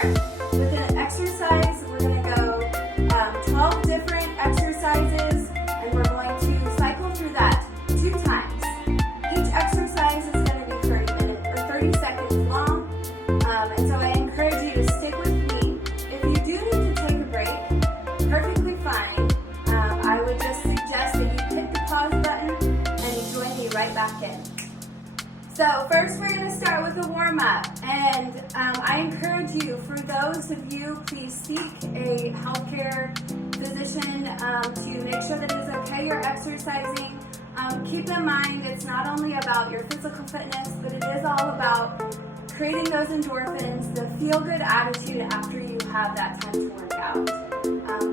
start with an exercise. We're going to go 12 different exercises, and we're going to cycle through that 2 times. Each exercise is going to be 30 seconds long, and so I encourage you to stick with me. If you do need to take a break, perfectly fine. I would just suggest that you hit the pause button and you join me right back in. So first we're going to start with a warm-up, and I encourage you, for those of you, please seek a healthcare physician to make sure that it is okay you're exercising. Keep in mind it's not only about your physical fitness, but it is all about creating those endorphins, the feel-good attitude after you have that time to work out.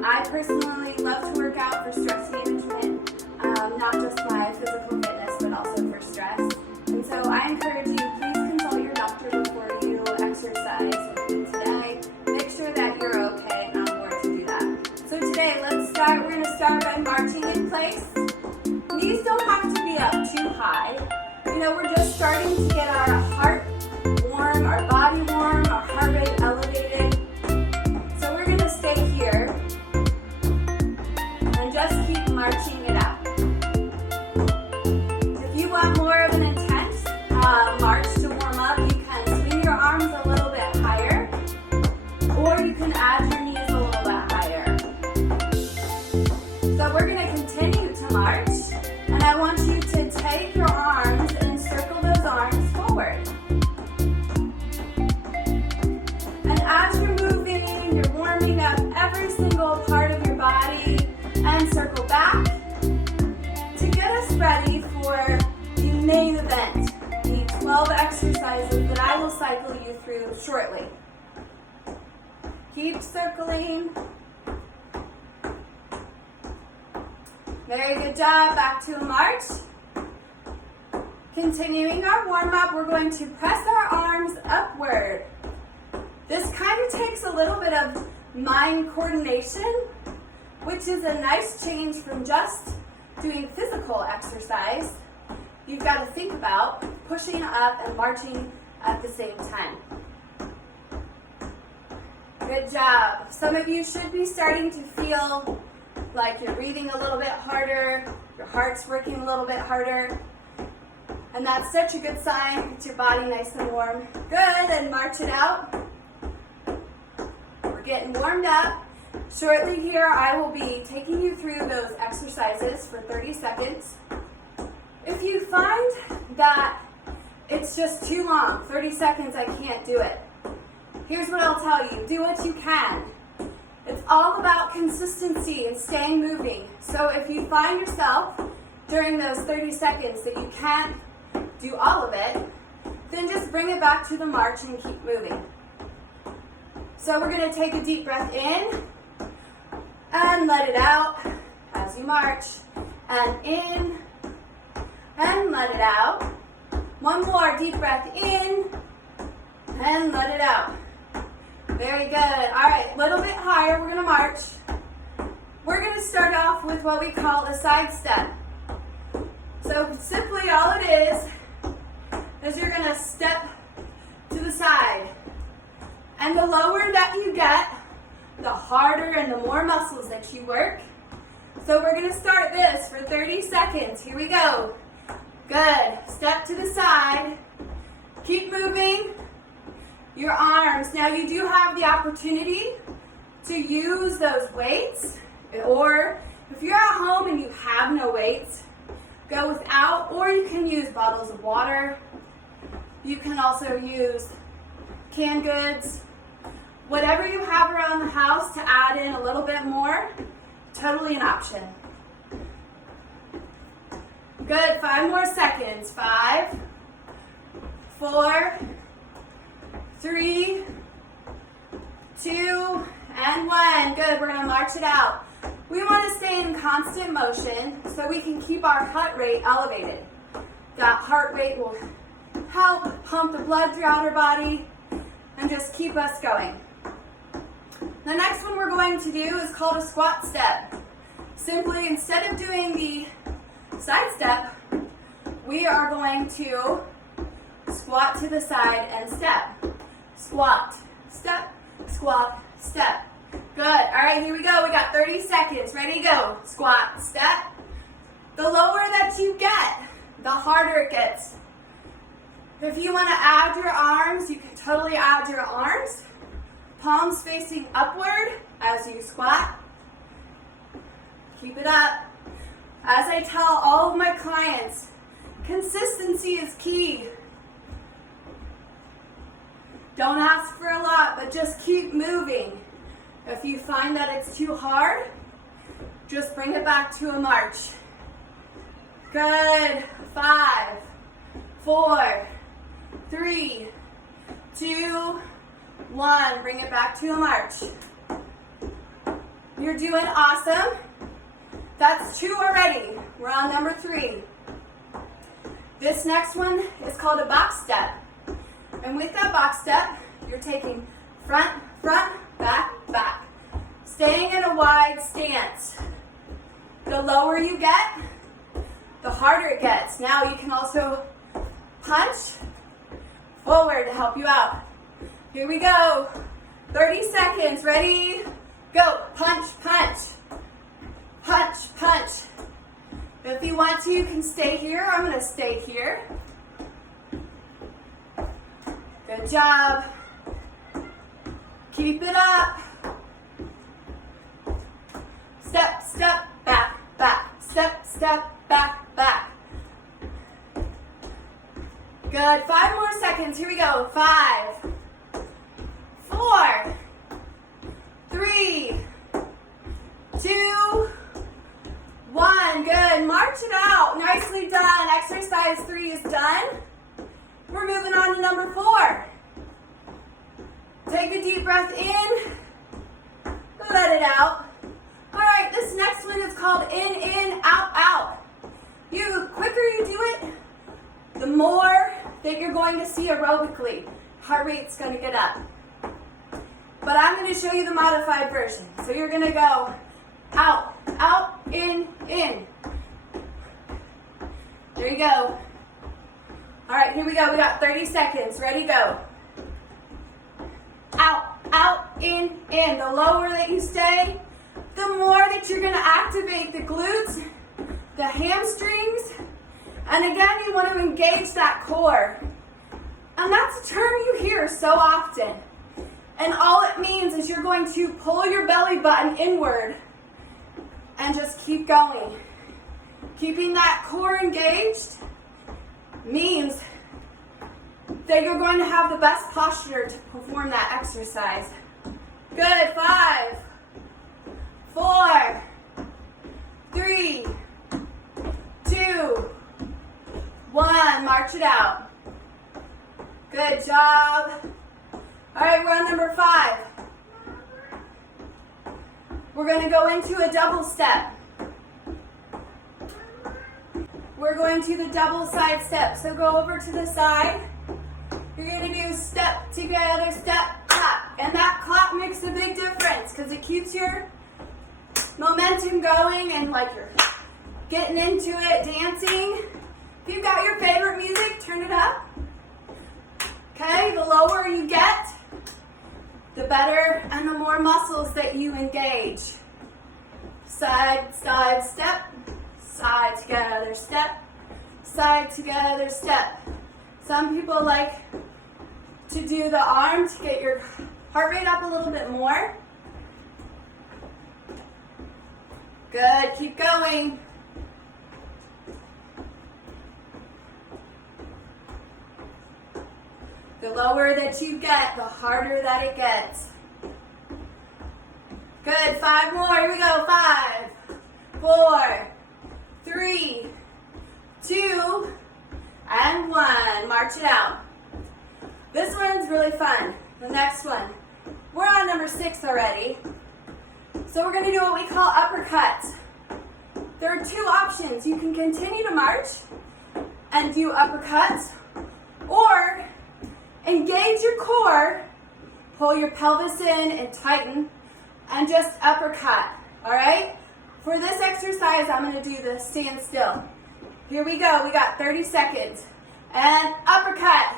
I personally love to work out for stress management, not just my physical fitness, but also for stress. And so I encourage you, please consult your doctor before you exercise with me today. Make sure that you're okay and on board to do that. So today, let's start. We're going to start by marching in place. Knees don't have to be up too high. We're just starting to get our heart warm, our body warm, our heart rate elevated. So we're going to stay here and just keep marching it out. If you want more of an intense march to warm up, you can swing your arms a little bit higher, or you can add your knees a little bit higher. So we're going to continue to march, and I want you to take your arms and circle those arms forward. And as you're moving, you're warming up every single part of your body, and circle back to get us ready for the main event, the 12 exercises that I will cycle you through shortly. Keep circling. Very good job. Back to a march. Continuing our warm-up, we're going to press our arms upward. This kind of takes a little bit of mind coordination, which is a nice change from just doing physical exercise. You've got to think about pushing up and marching at the same time. Good job. Some of you should be starting to feel like you're breathing a little bit harder, your heart's working a little bit harder, and that's such a good sign. Get your body nice and warm. Good, and march it out. We're getting warmed up. Shortly here, I will be taking you through those exercises for 30 seconds. If you find that it's just too long, 30 seconds, I can't do it, here's what I'll tell you. Do what you can. It's all about consistency and staying moving. So if you find yourself during those 30 seconds that you can't do all of it, then just bring it back to the march and keep moving. So we're going to take a deep breath in and let it out as you march. And in and let it out. One more deep breath in and let it out. Very good. All right, a little bit higher. We're going to march. We're going to start off with what we call a side step. So simply all it is you're going to step to the side. And the lower that you get, the harder and the more muscles that you work. So we're going to start this for 30 seconds. Here we go. Good. Step to the side. Keep moving. Your arms. Now you do have the opportunity to use those weights, or if you're at home and you have no weights, go without, or you can use bottles of water. You can also use canned goods. Whatever you have around the house to add in a little bit more, totally an option. Good, 5 more seconds. 5, 4, 3, 2, and 1. Good, we're going to march it out. We want to stay in constant motion so we can keep our heart rate elevated. That heart rate will help pump the blood throughout our body and just keep us going. The next one we're going to do is called a squat step. Simply, instead of doing the side step, we are going to squat to the side and step. Squat, step, squat, step. Good. All right, here we go. We got 30 seconds. Ready to go. Squat, step. The lower that you get, the harder it gets. If you want to add your arms, you can totally add your arms. Palms facing upward as you squat. Keep it up. As I tell all of my clients, consistency is key. Don't ask for a lot, but just keep moving. If you find that it's too hard, just bring it back to a march. Good. 5, 4, 3, 2, 1. Bring it back to a march. You're doing awesome. That's 2 already. We're on number 3. This next one is called a box step. And with that box step, you're taking front, front, back, back. Staying in a wide stance. The lower you get, the harder it gets. Now you can also punch forward to help you out. Here we go. 30 seconds. Ready? Go. Punch, punch. Punch, punch. If you want to, you can stay here. I'm going to stay here. Good job. Keep it up. Step, step, back, back. Step, step, back, back. Good. 5 more seconds. Here we go. 5, 4, 3, 2, 1. Good. March it out. Nicely done. Exercise 3 is done. We're moving on to number 4. Take a deep breath in. Let it out. All right, this next one is called in, out, out. The quicker you do it, the more that you're going to see aerobically. Heart rate's going to get up. But I'm going to show you the modified version. So you're going to go out, out, in. There you go. All right, here we go. We got 30 seconds. Ready, go. Out, out, in. The lower that you stay, the more that you're going to activate the glutes, the hamstrings, and again, you want to engage that core. And that's a term you hear so often. And all it means is you're going to pull your belly button inward and just keep going. Keeping that core engaged means that you're going to have the best posture to perform that exercise. Good. 5, 4, 3, 2, 1. March it out. Good job. All right, we're on number 5. We're going to go into a double step. We're going to the double side step. So go over to the side. You're going to do step together, step, clap. And that clap makes a big difference because it keeps your momentum going and like you're getting into it, dancing. If you've got your favorite music, turn it up. Okay, the lower you get, the better and the more muscles that you engage. Side, side, step. Side together, step. Side together, step. Some people like to do the arm to get your heart rate up a little bit more. Good, keep going. The lower that you get, the harder that it gets. Good, 5 more, here we go. 5, 4, 3, 2, and 1. March it out. This one's really fun. The next one. We're on number 6 already. So we're going to do what we call uppercuts. There are 2 options. You can continue to march and do uppercuts, or engage your core, pull your pelvis in and tighten, and just uppercut. All right? For this exercise, I'm going to do the stand still. Here we go. We got 30 seconds. And uppercut.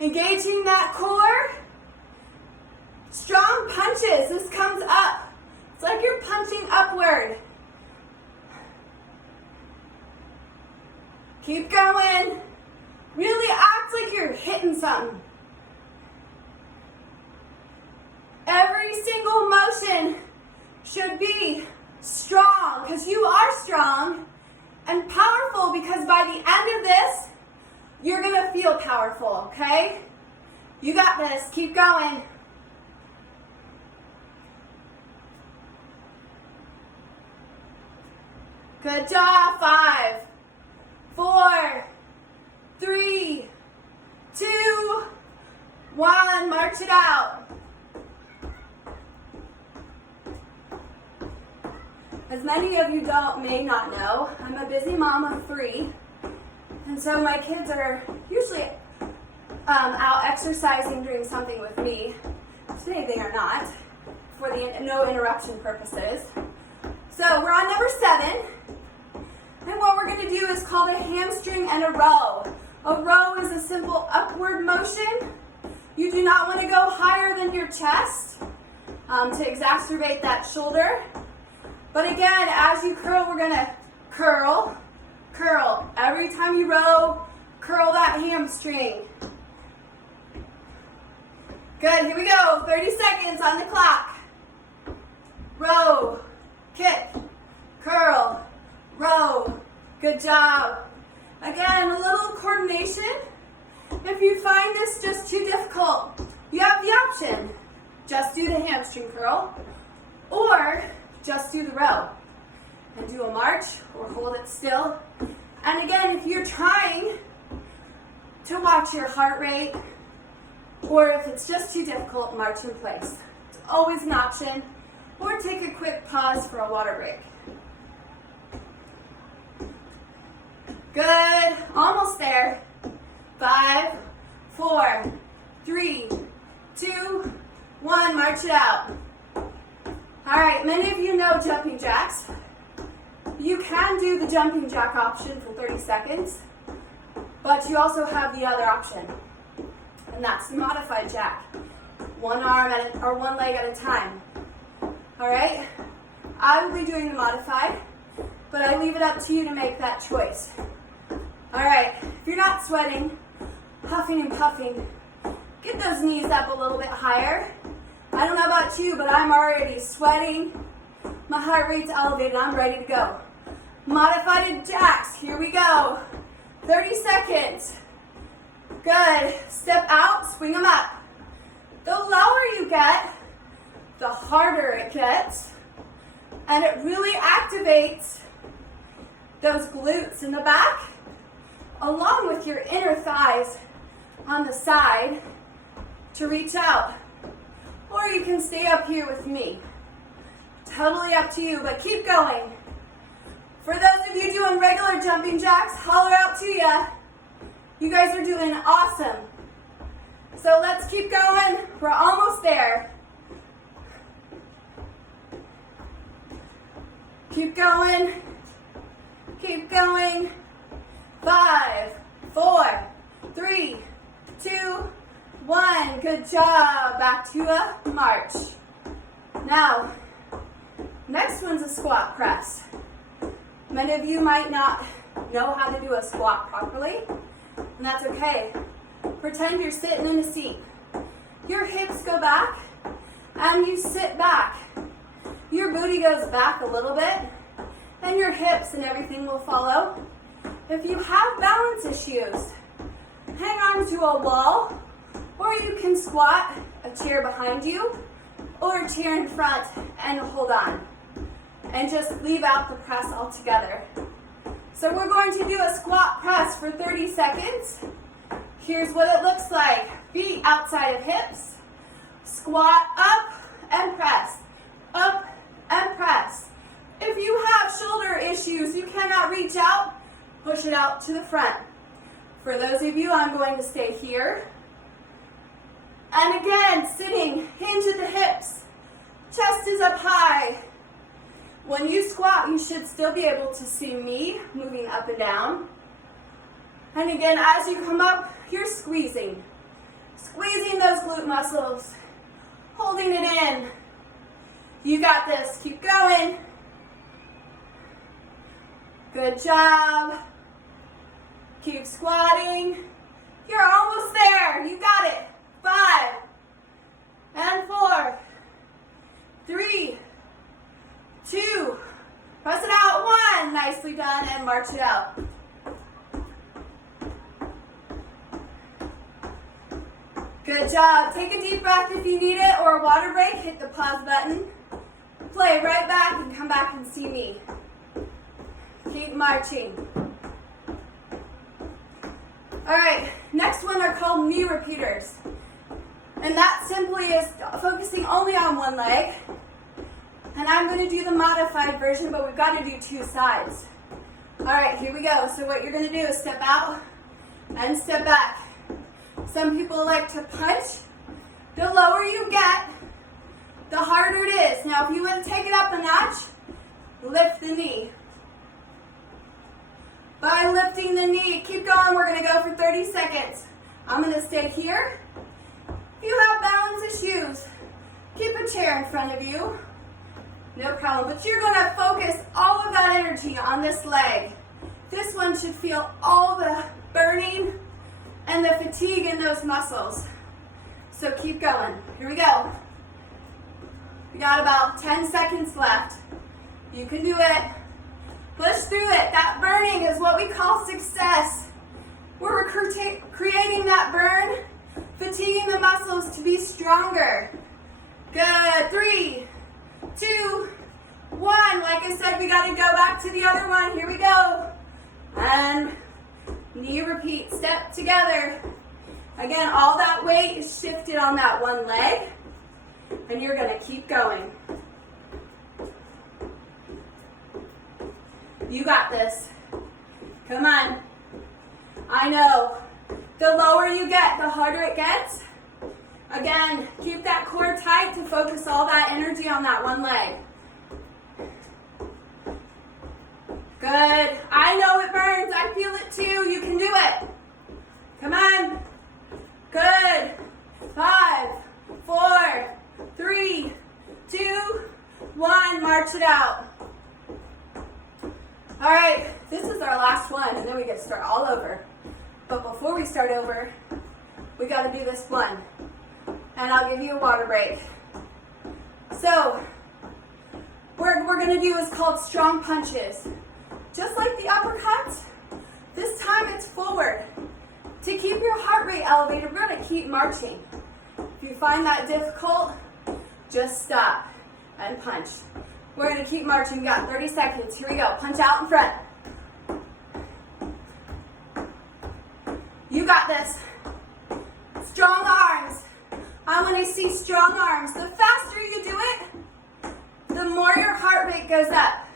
Engaging that core Strong punches. This comes up. It's like you're punching upward. Keep going. Really act like you're hitting something. Every single motion should be strong, because you are strong, and powerful, because by the end of this, you're going to feel powerful, okay? You got this. Keep going. Good job. 5, 4, 3, 2, 1. March it out. As many of you may not know, I'm a busy mom of 3, and so my kids are usually out exercising, doing something with me. Today they are not, for the no interruption purposes. So we're on number 7, and what we're going to do is called a hamstring and a row. A row is a simple upward motion. You do not want to go higher than your chest to exacerbate that shoulder. But again, as you curl, we're going to curl, curl. Every time you row, curl that hamstring. Good, here we go. 30 seconds on the clock. Row, kick, curl, row. Good job. Again, a little coordination. If you find this just too difficult, you have the option. Just do the hamstring curl, or just do the row and do a march or hold it still. And again, if you're trying to watch your heart rate, or if it's just too difficult, march in place. It's always an option. Or take a quick pause for a water break. Good. Almost there. 5, 4, 3, 2, 1. March it out. All right, many of you know jumping jacks. You can do the jumping jack option for 30 seconds, but you also have the other option, and that's the modified jack. One arm or one leg at a time. All right? I will be doing the modified, but I leave it up to you to make that choice. All right, if you're not sweating, huffing and puffing, get those knees up a little bit higher. I don't know about you, but I'm already sweating. My heart rate's elevated. I'm ready to go. Modified jacks. Here we go. 30 seconds. Good. Step out, swing them up. The lower you get, the harder it gets. And it really activates those glutes in the back, along with your inner thighs on the side to reach out. Or you can stay up here with me. Totally up to you, but keep going. For those of you doing regular jumping jacks, holler out to ya. You guys are doing awesome. So let's keep going. We're almost there. Keep going. Keep going. 5, 4, 3, 2, 1. Good job. Back to a march. Now, next one's a squat press. Many of you might not know how to do a squat properly, and that's okay. Pretend you're sitting in a seat. Your hips go back, and you sit back. Your booty goes back a little bit, and your hips and everything will follow. If you have balance issues, hang on to a wall, or you can squat a chair behind you, or a chair in front and hold on. And just leave out the press altogether. So we're going to do a squat press for 30 seconds. Here's what it looks like. Feet outside of hips. Squat up and press. Up and press. If you have shoulder issues, you cannot reach out, push it out to the front. For those of you, I'm going to stay here. And again, sitting, hinge at the hips. Chest is up high. When you squat, you should still be able to see me moving up and down. And again, as you come up, you're squeezing. Squeezing those glute muscles. Holding it in. You got this. Keep going. Good job. Keep squatting. You're almost there. You got it. 5 and 4, 3, 2, press it out. 1, nicely done, and march it out. Good job. Take a deep breath if you need it, or a water break. Hit the pause button. Play right back and come back and see me. Keep marching. All right, next one are called knee repeaters. And that simply is focusing only on one leg. And I'm going to do the modified version, but we've got to do 2 sides. All right, here we go. So what you're going to do is step out and step back. Some people like to punch. The lower you get, the harder it is. Now, if you want to take it up a notch, lift the knee. By lifting the knee, keep going. We're going to go for 30 seconds. I'm going to stay here. If you have balance issues, keep a chair in front of you. No problem. But you're going to focus all of that energy on this leg. This one should feel all the burning and the fatigue in those muscles. So keep going. Here we go. We got about 10 seconds left. You can do it. Push through it. That burning is what we call success. We're creating that burn, fatiguing the muscles to be stronger. Good. 3, 2, 1. Like I said, we got to go back to the other one. Here we go. And knee repeat. Step together. Again, all that weight is shifted on that one leg. And you're going to keep going. You got this. Come on. I know. The lower you get, the harder it gets. Again, keep that core tight to focus all that energy on that one leg. Good. I know it burns. I feel it too. You can do it. Come on. Good. 5, 4, 3, 2, 1. March it out. All right, this is our last one, and then we get to start all over. But before we start over, we got to do this one. And I'll give you a water break. So, what we're going to do is called strong punches. Just like the uppercuts, this time it's forward. To keep your heart rate elevated, we're going to keep marching. If you find that difficult, just stop and punch. We're going to keep marching. We got 30 seconds. Here we go. Punch out in front. You got this. Strong arms. I want to see strong arms. The faster you do it, the more your heart rate goes up.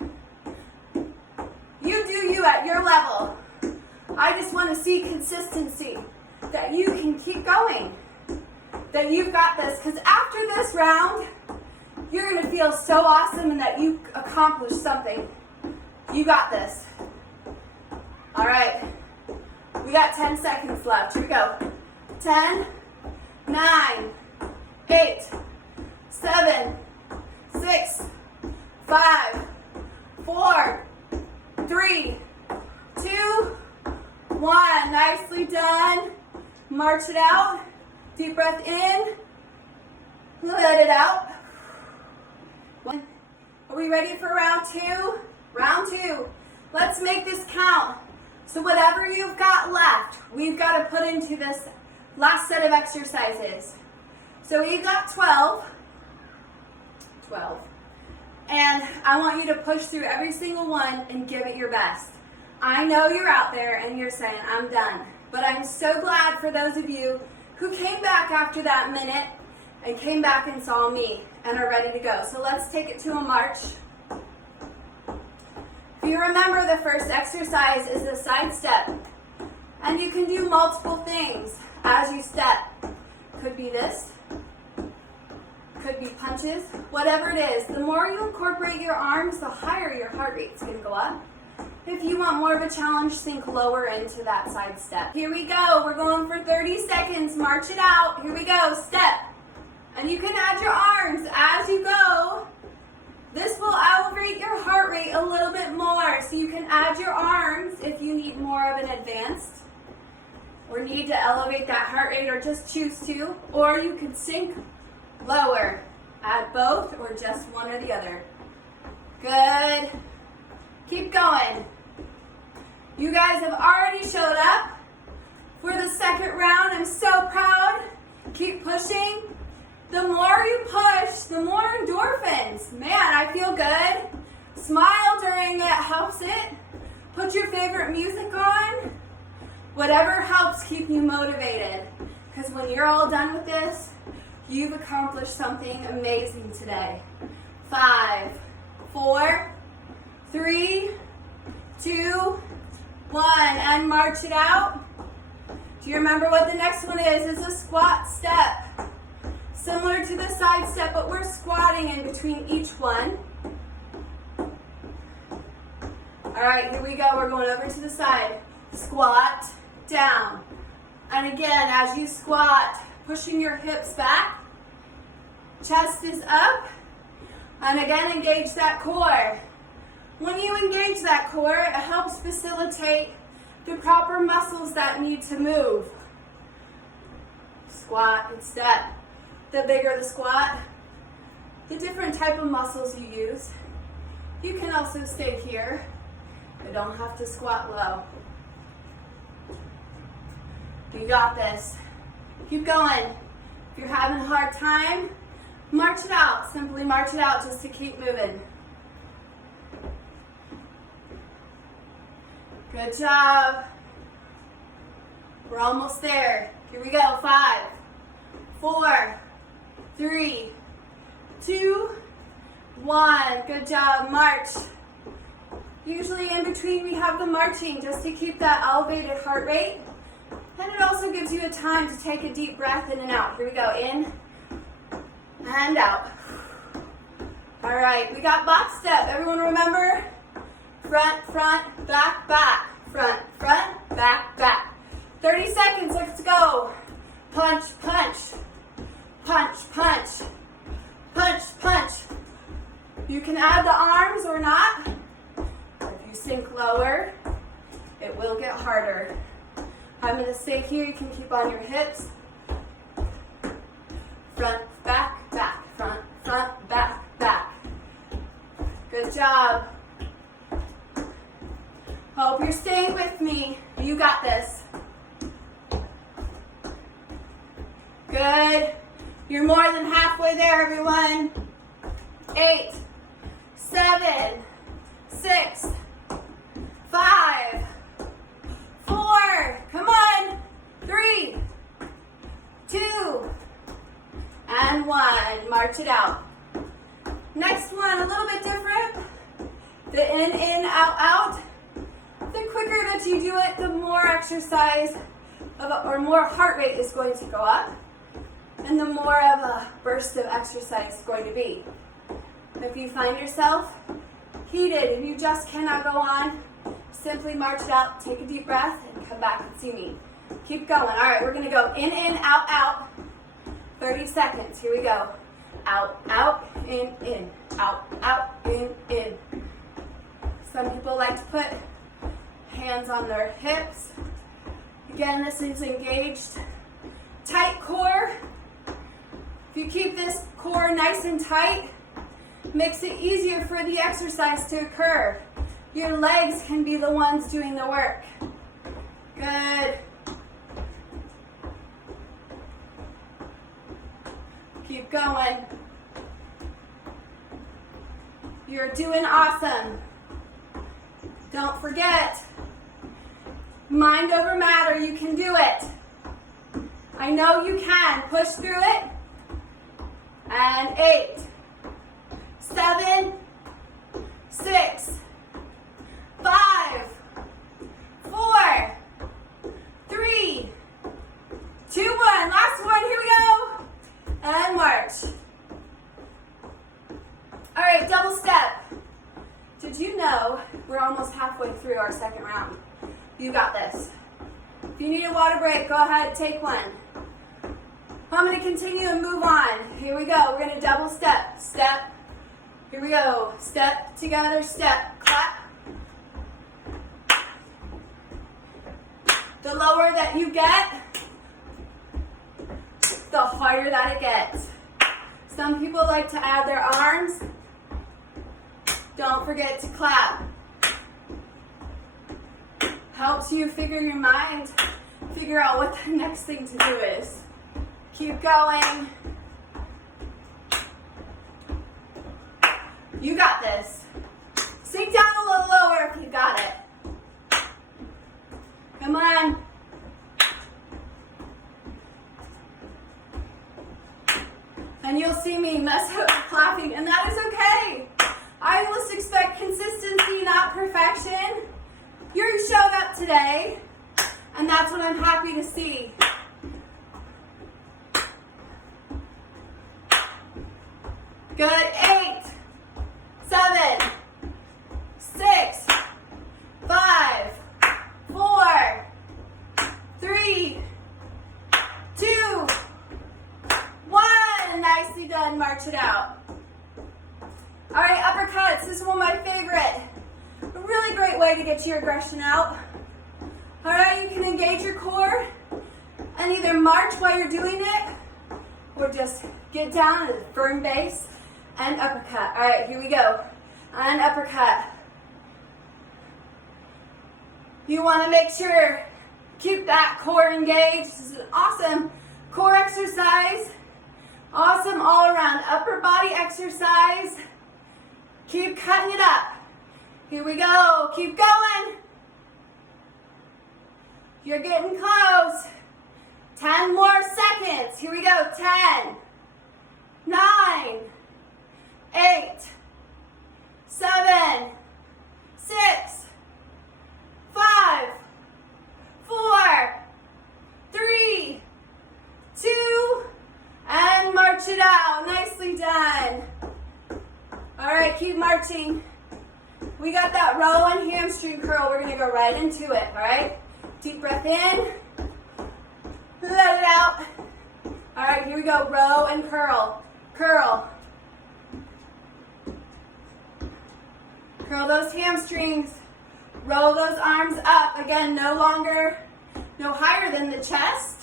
You do you at your level. I just want to see consistency, that you can keep going, that you've got this. Because after this round, you're going to feel so awesome and that you accomplished something. You got this. All right. We got 10 seconds left. Here we go. 10, 9, 8, 7, 6, 5, 4, 3, 2, 1. Nicely done. March it out. Deep breath in. Let it out. Are we ready for round 2? Round 2. Let's make this count. So whatever you've got left, we've got to put into this last set of exercises. So we've got 12. And I want you to push through every single one and give it your best. I know you're out there and you're saying, I'm done. But I'm so glad for those of you who came back after that minute and came back and saw me and are ready to go. So let's take it to a march. If you remember, the first exercise is the side step. And you can do multiple things as you step. Could be this. Could be punches. Whatever it is. The more you incorporate your arms, the higher your heart rate's going to go up. If you want more of a challenge, sink lower into that side step. Here we go. We're going for 30 seconds. March it out. Here we go. Step. And you can add your arms as you go. This will elevate your heart rate a little bit more. So you can add your arms if you need more of an advanced or need to elevate that heart rate or just choose to. Or you can sink lower. Add both or just one or the other. Good. Keep going. You guys have already showed up for the second round. I'm so proud. Keep pushing. The more you push, the more endorphins. Man, I feel good. Smile during it helps it. Put your favorite music on. Whatever helps keep you motivated. Because when you're all done with this, you've accomplished something amazing today. 5, 4, 3, 2, 1. And march it out. Do you remember what the next one is? It's a squat step. Similar to the side step, but we're squatting in between each one. All right, here we go. We're going over to the side. Squat, down. And again, as you squat, pushing your hips back. Chest is up. And again, engage that core. When you engage that core, it helps facilitate the proper muscles that need to move. Squat and step. The bigger the squat, the different type of muscles you use. You can also stay here. You don't have to squat low. You got this. Keep going. If you're having a hard time, march it out. Simply march it out just to keep moving. Good job. We're almost there. Here we go. 5, 4, 3, 2, 1. Good job. March. Usually in between we have the marching just to keep that elevated heart rate. And it also gives you a time to take a deep breath in and out. Here we go. In and out. All right. We got box step. Everyone remember? Front, front, back, back. Front, front, back, back. 30 seconds. Let's go. Punch, punch. Punch, punch, punch, punch. You can add the arms or not. If you sink lower, it will get harder. I'm going to stay here. You can keep on your hips. Front, back, back. Front, front, back, back. Good job. Hope you're staying with me. You got this. Good. You're more than halfway there, everyone. 8, 7, 6, 5, 4. Come on. 3, 2, and 1. March it out. Next one, a little bit different. The in, out, out. The quicker that you do it, the more exercise or more heart rate is going to go up. And the more of a burst of exercise is going to be. If you find yourself heated and you just cannot go on, simply march it out, take a deep breath, and come back and see me. Keep going. All right, we're going to go in, out, out. 30 seconds. Here we go. Out, out, in. Out, out, in. Some people like to put hands on their hips. Again, this is engaged. Tight core. If you keep this core nice and tight, it makes it easier for the exercise to occur. Your legs can be the ones doing the work. Good. Keep going. You're doing awesome. Don't forget, mind over matter, you can do it. I know you can. Push through it. And 8, 7, 6, 5, 4, 3, 2, 1. Last one. Here we go. And march. All right, double step. Did you know we're almost halfway through our second round? You got this. If you need a water break, go ahead, take one. I'm going to continue and move on. Here we go. We're going to double step. Step. Here we go. Step together, step. Clap. The lower that you get, the harder that it gets. Some people like to add their arms. Don't forget to clap. Helps you figure out what the next thing to do is. Keep going. You got this. Sink down a little lower if you got it. Come on. And you'll see me mess up clapping, and that is okay. I just expect consistency, not perfection. You showed up today, and that's what I'm happy to see. Good. 8, 7, 6, 5, 4, 3, 2, 1. Nicely done. March it out. All right, uppercuts. This is one of my favorite. A really great way to get your aggression out. All right, you can engage your core and either march while you're doing it or just get down at a firm base and uppercut. All right, here we go. And uppercut. You want to make sure keep that core engaged. This is an awesome core exercise. Awesome all around upper body exercise. Keep cutting it up. Here we go. Keep going. You're getting close. 10 more seconds. Here we go. 10, 9, 8, 7, 6, 5, 4, 3, 2, and march it out. Nicely done. All right, keep marching. We got that row and hamstring curl. We're going to go right into it, all right? Deep breath in. Let it out. All right, here we go. Row and curl. Curl. Curl those hamstrings. Roll those arms up. Again, no higher than the chest.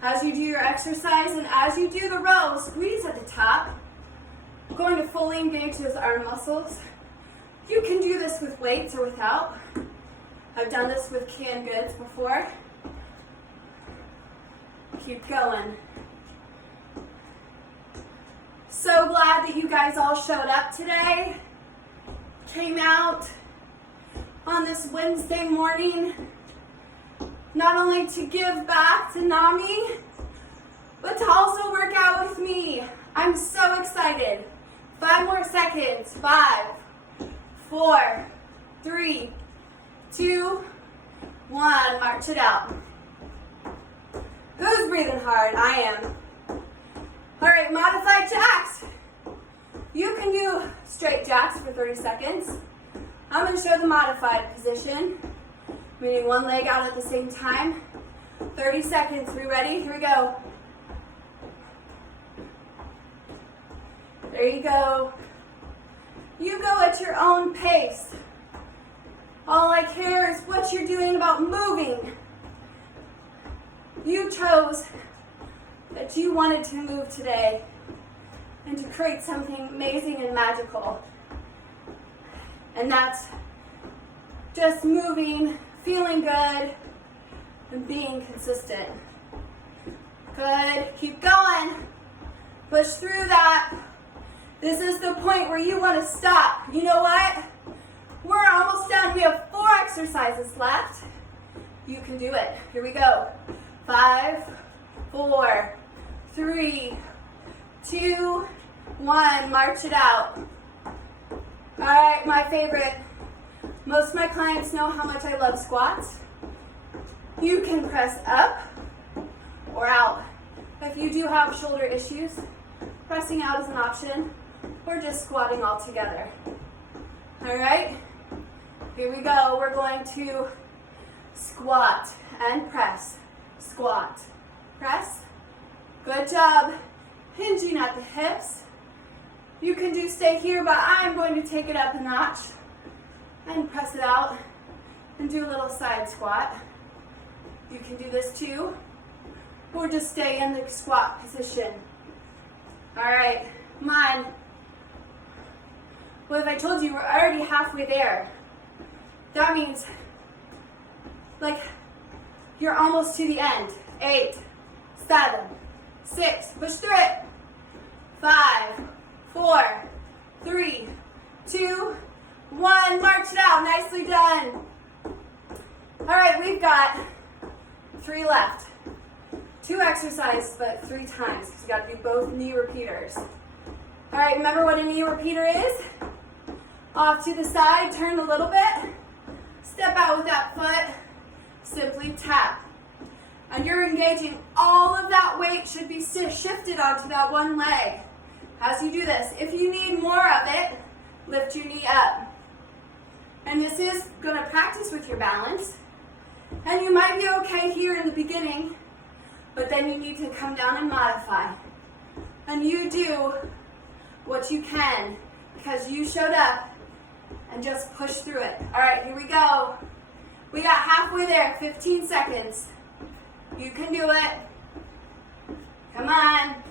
As you do your exercise and as you do the row, squeeze at the top. Going to fully engage those arm muscles. You can do this with weights or without. I've done this with canned goods before. Keep going. So glad that you guys all showed up today. Came out on this Wednesday morning, not only to give back to NAMI, but to also work out with me. I'm so excited. 5 more seconds. 5, 4, 3, 2, 1. March it out. Who's breathing hard? I am. All right, modified jacks. You can do straight jacks for 30 seconds. I'm going to show the modified position, meaning one leg out at the same time. 30 seconds. We ready? Here we go. There you go. You go at your own pace. All I care is what you're doing about moving. You chose that you wanted to move today and to create something amazing and magical. And that's just moving, feeling good, and being consistent. Good. Keep going. Push through that. This is the point where you want to stop. You know what? We're almost done. We have 4 exercises left. You can do it. Here we go. 5, 4, 3, 2, 1. March it out. All right, my favorite. Most of my clients know how much I love squats. You can press up or out. If you do have shoulder issues, pressing out is an option, or just squatting all together. All right, here we go. We're going to squat and press. Squat, press. Good. Good job. Hinging at the hips. You can stay here, but I'm going to take it up a notch and press it out and do a little side squat. You can do this too, or just stay in the squat position. All right, come on. What if I told you we're already halfway there? That means, like, you're almost to the end. 8, 7, 6, push through it. 5, 4, 3, 2, 1, march it out, nicely done. All right, we've got 3 left. 2 exercises, but 3 times, because you got to do both knee repeaters. All right, remember what a knee repeater is? Off to the side, turn a little bit, step out with that foot, simply tap. And you're engaging all of that weight should be shifted onto that one leg. As you do this, if you need more of it, lift your knee up. And this is going to practice with your balance. And you might be okay here in the beginning, but then you need to come down and modify. And you do what you can because you showed up and just push through it. All right, here we go. We got halfway there, 15 seconds. You can do it. Come on.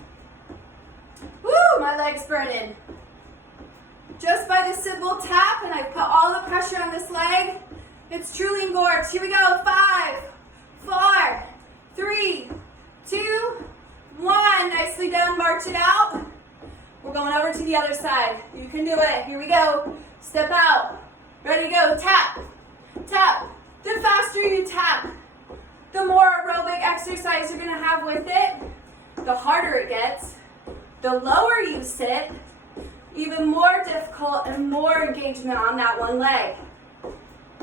Woo, my leg's burning. Just by the simple tap, and I put all the pressure on this leg, it's truly engorged. Here we go. 5, 4, 3, 2, 1. Nicely done. March it out. We're going over to the other side. You can do it. Here we go. Step out. Ready to go. Tap. Tap. The faster you tap, the more aerobic exercise you're going to have with it, the harder it gets. The lower you sit, even more difficult and more engagement on that one leg.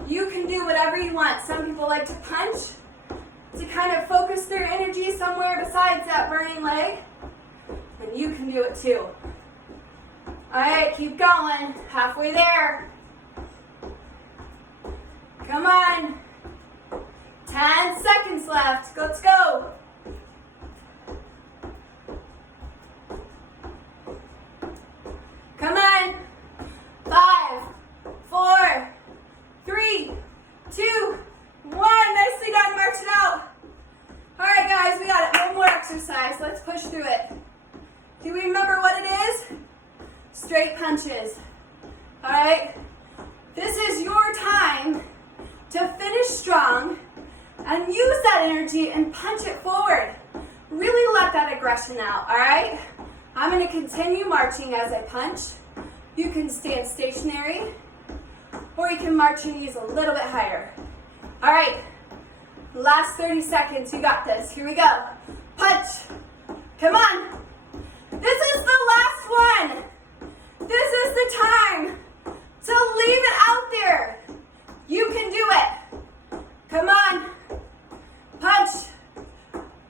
You can do whatever you want. Some people like to punch to kind of focus their energy somewhere besides that burning leg. And you can do it too. All right, keep going. Halfway there. Come on. 10 seconds left. Let's go. Come on. 5, 4, 3, 2, 1. Nicely done. March it out. All right, guys, we got it. One more exercise. Let's push through it. Do we remember what it is? Straight punches. All right? This is your time to finish strong and use that energy and punch it forward. Really let that aggression out, all right? I'm going to continue marching as I punch. You can stand stationary, or you can march your knees a little bit higher. All right, last 30 seconds. You got this. Here we go. Punch. Come on. This is the last one. This is the time to leave it out there. You can do it. Come on. Punch.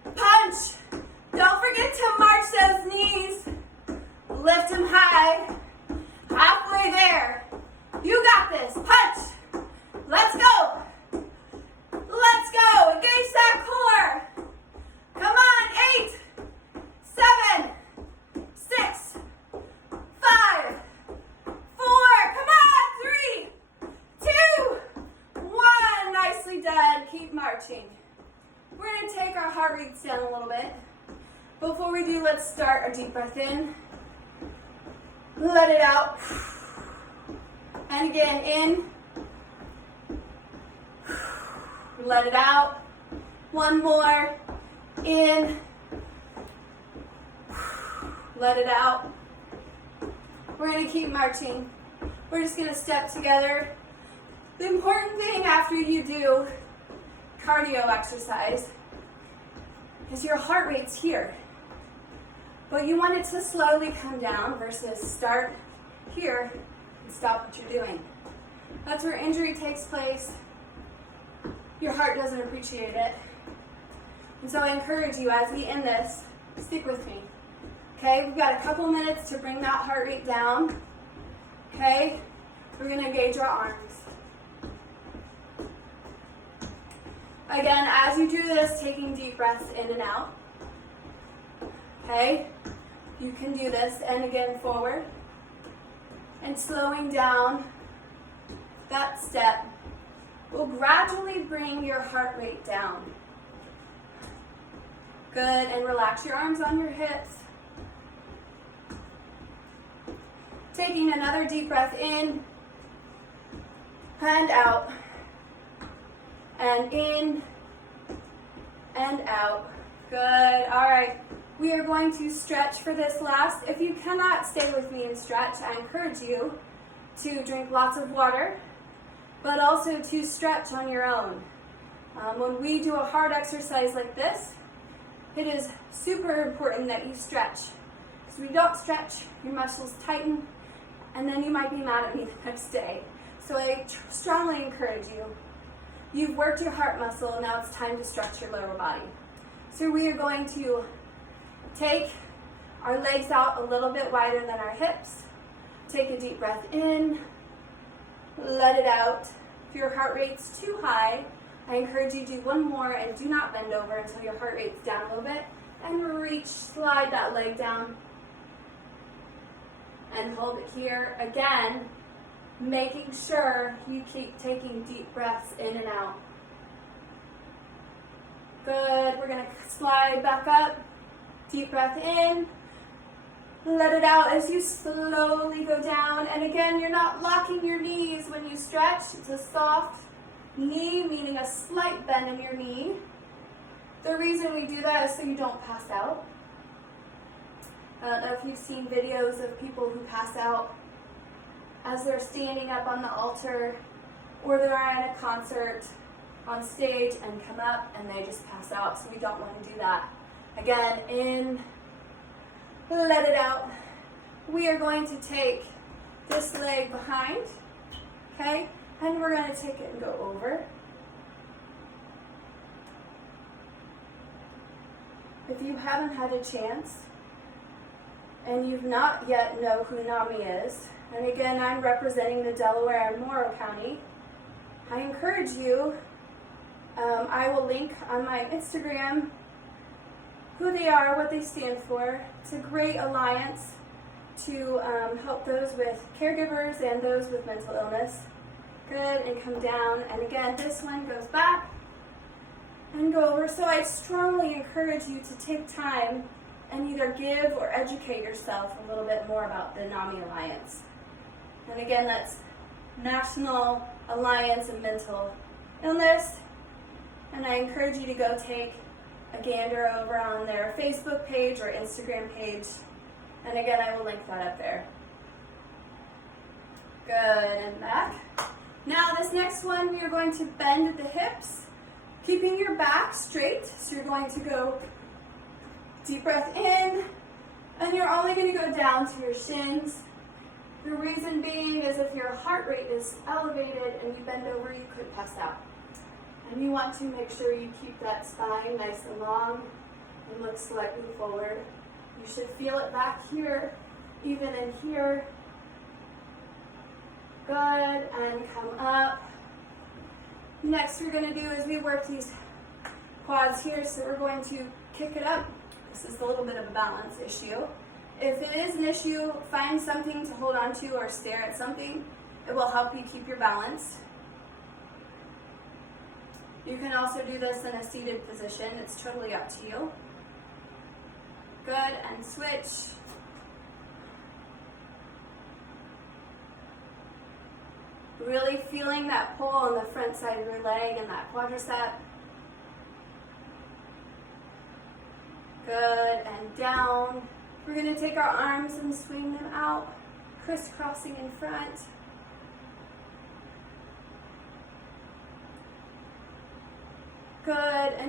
Punch. Don't forget to march those knees. Lift them high. Halfway there. You got this. Punch. Let's go. Let's go. Engage that core. Come on. 8, 7, 6, 5, 4. Come on. 3, 2, 1. Nicely done. Keep marching. We're going to take our heart rates down a little bit. Before we do, let's start a deep breath in. Let it out. And again, in. Let it out. One more. In. Let it out. We're going to keep marching. We're just going to step together. The important thing after you do cardio exercise is your heart rate's here. But you want it to slowly come down versus start here and stop what you're doing. That's where injury takes place. Your heart doesn't appreciate it. And so I encourage you, as we end this, stick with me. Okay, we've got a couple minutes to bring that heart rate down. Okay, we're going to engage our arms. Again, as you do this, taking deep breaths in and out. okay? You can do this, and again, forward. And slowing down that step will gradually bring your heart rate down. Good, and relax your arms on your hips. Taking another deep breath in and out, and in and out. Good, all right. We are going to stretch for this last. If you cannot stay with me and stretch, I encourage you to drink lots of water, but also to stretch on your own. When we do a hard exercise like this, it is super important that you stretch. Because if you don't stretch, your muscles tighten, and then you might be mad at me the next day. So I strongly encourage you. You've worked your heart muscle, now it's time to stretch your lower body. So we are going to take our legs out a little bit wider than our hips. Take a deep breath in, let it out. If your heart rate's too high, I encourage you to do one more and do not bend over until your heart rate's down a little bit. And reach, slide that leg down. And hold it here. Again, making sure you keep taking deep breaths in and out. Good. We're going to slide back up. Deep breath in. Let it out as you slowly go down. And again, you're not locking your knees when you stretch. It's a soft knee, meaning a slight bend in your knee. The reason we do that is so you don't pass out. I don't know if you've seen videos of people who pass out as they're standing up on the altar, or they're at a concert on stage and come up and they just pass out, so we don't want to do that. Again, in, let it out. We are going to take this leg behind, okay, and we're going to take it and go over. If you haven't had a chance, and you've not yet know who NAMI is, and again, I'm representing the Delaware and Morrow County, I encourage you, I will link on my Instagram who they are, what they stand for. It's a great alliance to help those with caregivers and those with mental illness. Good, and come down, and again, this one goes back and go over. So I strongly encourage you to take time and either give or educate yourself a little bit more about the NAMI Alliance. And again, that's National Alliance of Mental Illness. And I encourage you to go take a gander over on their Facebook page or Instagram page. And again, I will link that up there. Good, and back. Now this next one, we are going to bend the hips, keeping your back straight. So you're going to go deep breath in, and you're only going to go down to your shins. The reason being is if your heart rate is elevated and you bend over, you could pass out. And you want to make sure you keep that spine nice and long and look slightly forward. You should feel it back here, even in here. Good, and come up. Next we're going to do is we work these quads here, so we're going to kick it up. This is a little bit of a balance issue. If it is an issue, find something to hold on to or stare at something. It will help you keep your balance. You can also do this in a seated position. It's totally up to you. Good, and switch. Really feeling that pull on the front side of your leg and that quadricep. Good, and down. We're going to take our arms and swing them out, crisscrossing in front. Good, and